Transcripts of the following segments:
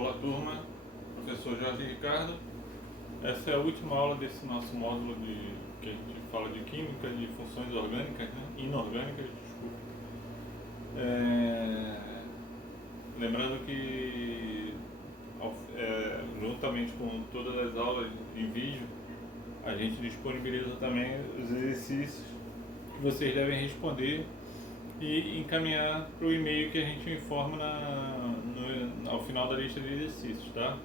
Olá turma, professor Jorge Ricardo. Essa é a última aula desse nosso módulo que a gente fala de química, de funções orgânicas, né? Inorgânicas, desculpa. Lembrando que juntamente com todas as aulas em vídeo, a gente disponibiliza também os exercícios que vocês devem responder e encaminhar para o e-mail que a gente informa ao final da lista de exercícios, tá?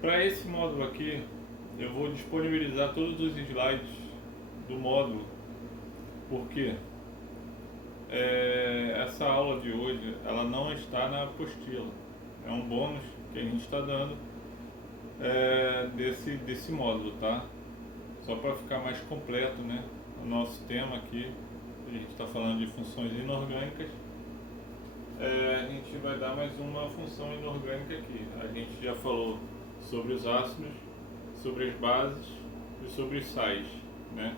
Para esse módulo aqui, eu vou disponibilizar todos os slides do módulo, porque essa aula de hoje ela não está na apostila, é um bônus que a gente está dando desse módulo, tá? Só para ficar mais completo, né? O nosso tema aqui, a gente está falando de funções inorgânicas. A gente vai dar mais uma função inorgânica aqui. A gente já falou sobre os ácidos, sobre as bases e sobre os sais, né?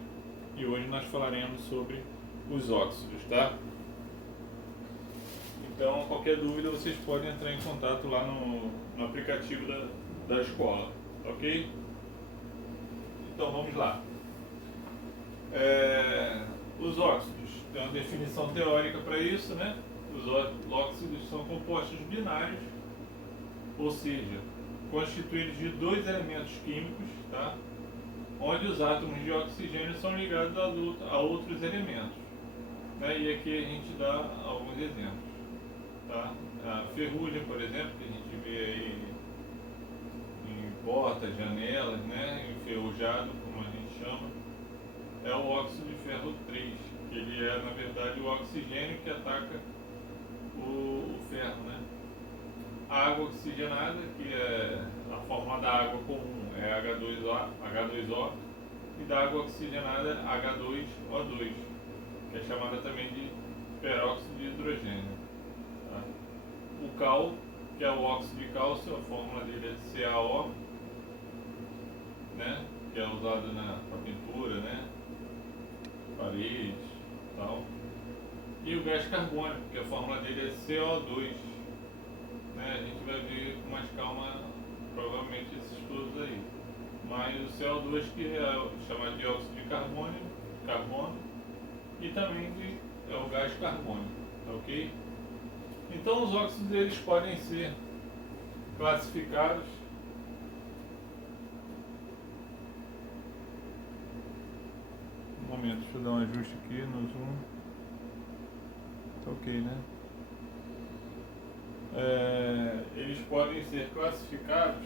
E hoje nós falaremos sobre os óxidos, tá? Então, qualquer dúvida vocês podem entrar em contato lá no aplicativo da escola, ok? Então vamos lá. Os óxidos, tem uma definição teórica para isso, né? Os óxidos são compostos binários, ou seja, constituídos de dois elementos químicos, tá? Onde os átomos de oxigênio são ligados a outros elementos, né? E aqui a gente dá alguns exemplos, tá? A ferrugem, por exemplo, que a gente vê aí em portas, janelas, né? Enferrujado, como a gente chama, é o óxido de ferro 3, que ele é, na verdade, o oxigênio que ataca o ferro, né? A água oxigenada, que é a fórmula da água comum, é H2O, e da água oxigenada H2O2, que é chamada também de peróxido de hidrogênio. Tá? O cal, que é o óxido de cálcio, a fórmula dele é CaO, né? Que é usado na pintura, né? Paredes e tal. E o gás carbônico, que a fórmula dele é CO2. Né? A gente vai ver com mais calma, provavelmente, esses todos aí. Mas o CO2, que é chamado de dióxido de carbono, e também é o gás carbônico, tá ok? Então, os óxidos eles podem ser classificados um momento, deixa eu dar um ajuste aqui no zoom. Tá ok, né? Eles podem ser classificados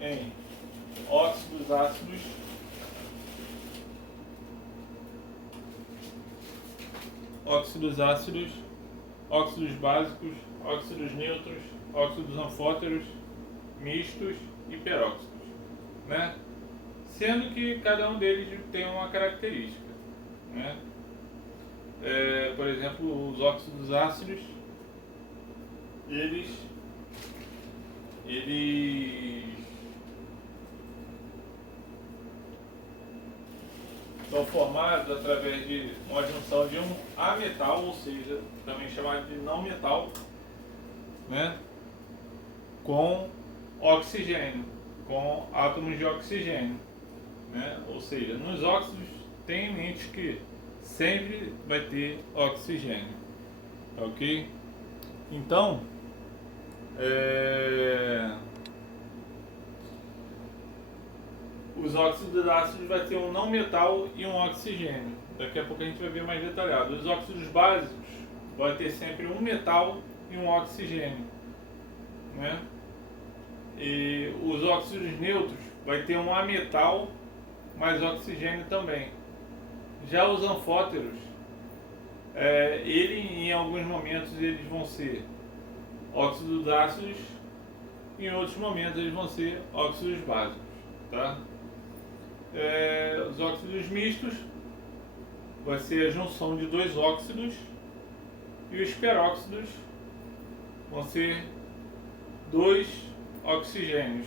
em óxidos ácidos, óxidos básicos, óxidos neutros, óxidos anfóteros, mistos e peróxidos, né? Sendo que cada um deles tem uma característica, né? Por exemplo, os óxidos ácidos, eles são formados através de uma junção de um ametal, ou seja, também chamado de não metal, né, com oxigênio, com átomos de oxigênio, né? Ou seja, nos óxidos tenha em mente que sempre vai ter oxigênio, tá ok? Então, os óxidos ácidos vai ter um não metal e um oxigênio. Daqui a pouco a gente vai ver mais detalhado. Os óxidos básicos vai ter sempre um metal e um oxigênio, né? E os óxidos neutros vai ter um ametal mais oxigênio também. Já os anfóteros, em alguns momentos eles vão ser óxidos ácidos e em outros momentos eles vão ser óxidos básicos, tá? Os óxidos mistos vai ser a junção de dois óxidos e os peróxidos vão ser dois oxigênios,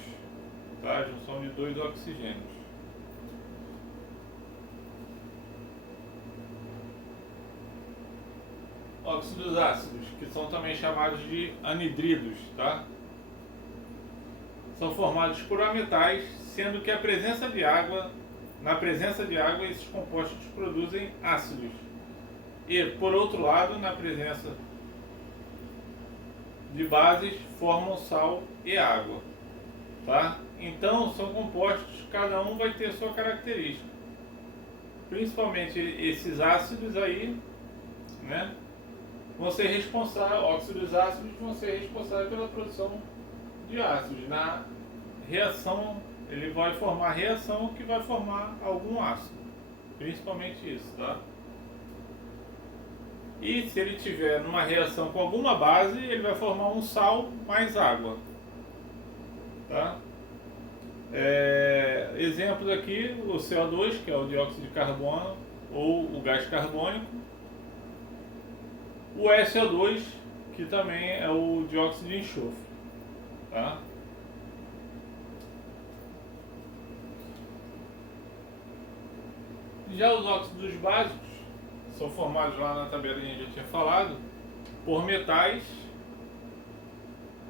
tá? A junção de dois oxigênios. óxidos ácidos, que são também chamados de anidridos, tá? São formados por ametais, sendo que na presença de água, esses compostos produzem ácidos. E, por outro lado, na presença de bases, formam sal e água, tá? Então, são compostos, cada um vai ter sua característica. Principalmente esses ácidos aí, né? Vão ser responsáveis, óxidos ácidos vão ser responsáveis pela produção de ácidos. Na reação, ele vai formar reação que vai formar algum ácido. Principalmente isso, tá? E se ele tiver numa reação com alguma base, ele vai formar um sal mais água, tá? Exemplos aqui, o CO2, que é o dióxido de carbono ou o gás carbônico, o SO2, que também é o dióxido de enxofre, tá? Já os óxidos básicos são formados, lá na tabelinha já tinha falado, por metais,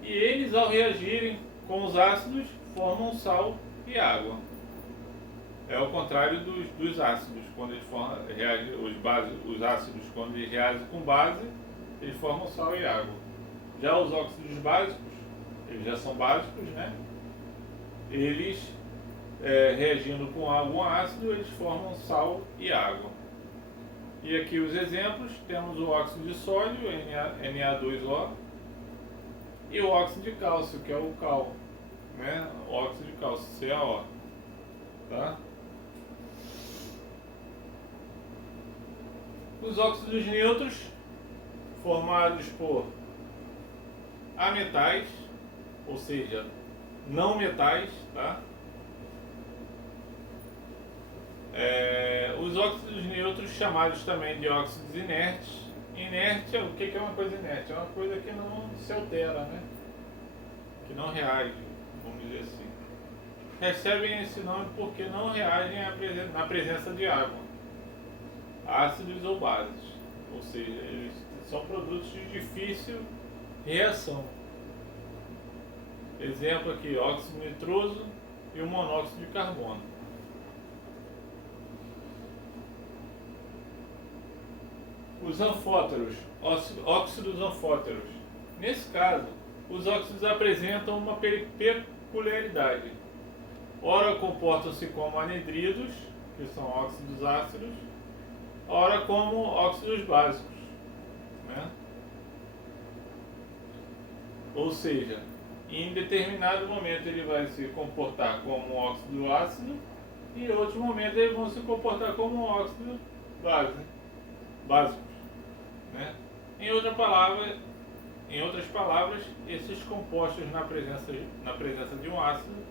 e eles, ao reagirem com os ácidos, formam sal e água. É o contrário dos ácidos, quando eles reagem, os ácidos, quando eles reagem com base, eles formam sal e água. Já os óxidos básicos, eles já são básicos, né? Eles, reagindo com algum ácido, eles formam sal e água. E aqui os exemplos, temos o óxido de sódio, Na2O, e o óxido de cálcio, que é o cal, né? O óxido de cálcio, CaO, tá? Os óxidos neutros, formados por ametais, ou seja, não metais, tá? Os óxidos neutros, chamados também de óxidos inertes. Inerte, o que é uma coisa inerte? É uma coisa que não se altera, né? Que não reage, vamos dizer assim. Recebem esse nome porque não reagem na presença de água, ácidos ou bases. Ou seja, eles são produtos de difícil reação. Exemplo aqui, óxido nitroso e o monóxido de carbono. Os anfóteros, óxidos anfóteros. Nesse caso, os óxidos apresentam uma peculiaridade. Ora comportam-se como anidridos, que são óxidos ácidos, ora como óxidos básicos, né? Ou seja, em determinado momento ele vai se comportar como um óxido ácido e em outro momento eles vão se comportar como um óxido básico, né? Em outras palavras, esses compostos na presença de um ácido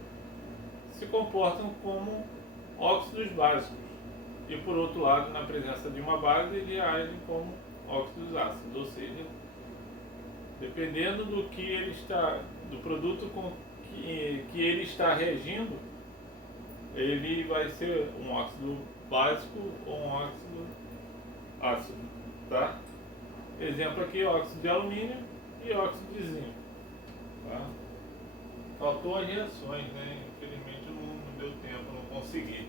se comportam como óxidos básicos e, por outro lado, na presença de uma base, eles agem como óxidos ácidos, ou seja, dependendo do produto com que ele está reagindo, ele vai ser um óxido básico ou um óxido ácido, tá? Exemplo aqui, óxido de alumínio e óxido de zinco, tá? Faltou as reações, né? Infelizmente não deu tempo, não consegui.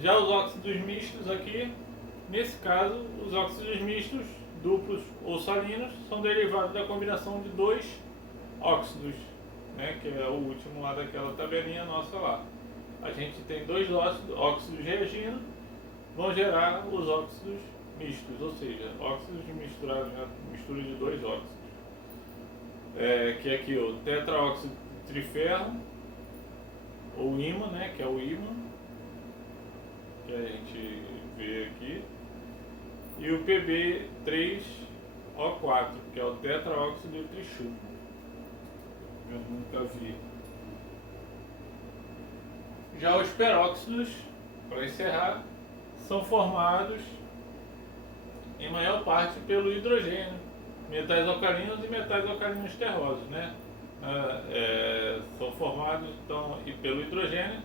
Já os óxidos mistos aqui, nesse caso, os óxidos mistos, duplos ou salinos, são derivados da combinação de dois óxidos, né? Que é o último lá daquela tabelinha nossa lá. A gente tem dois óxidos reagindo, vão gerar os óxidos mistos, ou seja, óxidos misturados, né? Mistura de dois óxidos. Que é aqui o tetraóxido de triferro, ou ímã, né? Que é o ímã, que a gente vê aqui, e o Pb3O4, que é o tetraóxido de trichúmio. Eu nunca vi. Já os peróxidos, para encerrar, são formados em maior parte pelo hidrogênio, metais alcalinos e metais alcalinos terrosos, né? São formados então pelo hidrogênio,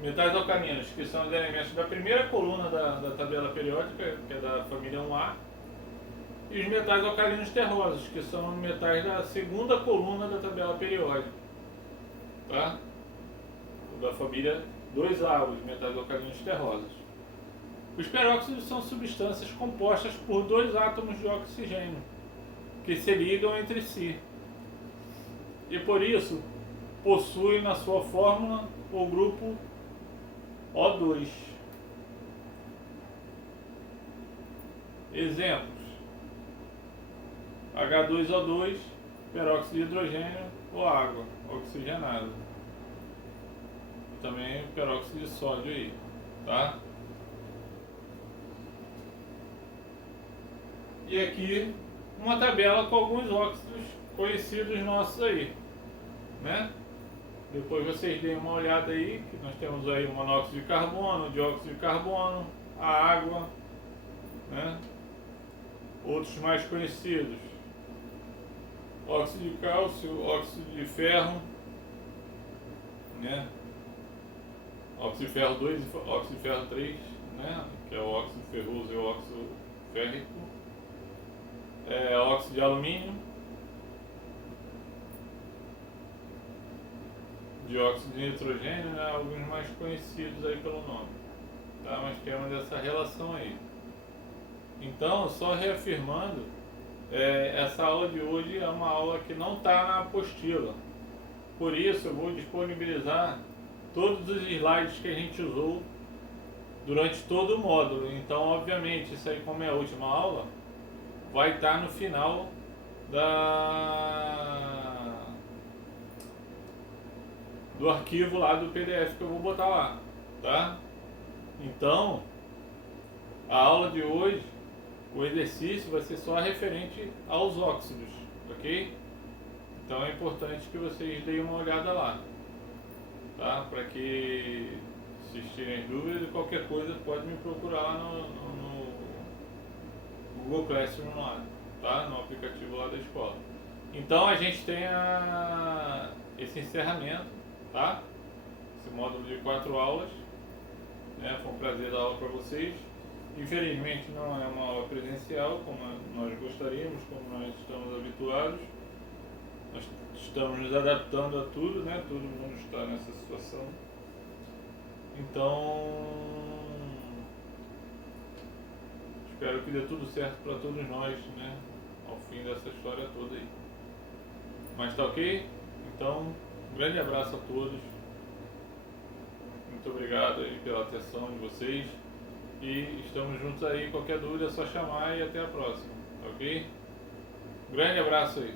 metais alcalinos, que são os elementos da primeira coluna da tabela periódica, que é da família 1A, e os metais alcalinos terrosos, que são metais da segunda coluna da tabela periódica, tá? Da família 2A, os metais alcalinos terrosos. Os peróxidos são substâncias compostas por dois átomos de oxigênio, que se ligam entre si, e por isso possuem na sua fórmula o grupo O2. Exemplos: H2O2, peróxido de hidrogênio ou água oxigenada. Também peróxido de sódio aí, tá? E aqui uma tabela com alguns óxidos conhecidos nossos aí, né? Depois vocês deem uma olhada aí, que nós temos aí o monóxido de carbono, o dióxido de carbono, a água, né? Outros mais conhecidos: óxido de cálcio, óxido de ferro, né? Óxido de ferro 2 e óxido de ferro 3, né? Que é o óxido ferroso e o óxido férrico. Óxido de alumínio, dióxido de nitrogênio, né? Alguns mais conhecidos aí pelo nome, tá? Mas temos essa relação aí. Então, só reafirmando, essa aula de hoje é uma aula que não está na apostila. Por isso, eu vou disponibilizar todos os slides que a gente usou durante todo o módulo. Então, obviamente, isso aí, como é a última aula, vai estar no final do arquivo lá do PDF que eu vou botar lá, tá? Então, a aula de hoje, o exercício vai ser só referente aos óxidos, ok? Então é importante que vocês deem uma olhada lá, tá? Para que, se tiverem dúvidas, qualquer coisa pode me procurar lá no Google Classroom lá, tá? No aplicativo lá da escola. Então a gente tem esse encerramento, tá? Esse módulo de 4 aulas, né? Foi um prazer dar aula para vocês. Infelizmente não é uma aula presencial como nós gostaríamos, como nós estamos habituados. Nós estamos nos adaptando a tudo, né? Todo mundo está nessa situação. Então, espero que dê tudo certo para todos nós, né? Ao fim dessa história toda aí. Mas tá ok? Então, um grande abraço a todos. Muito obrigado aí pela atenção de vocês. E estamos juntos aí. Qualquer dúvida é só chamar e até a próxima. Ok? Um grande abraço aí.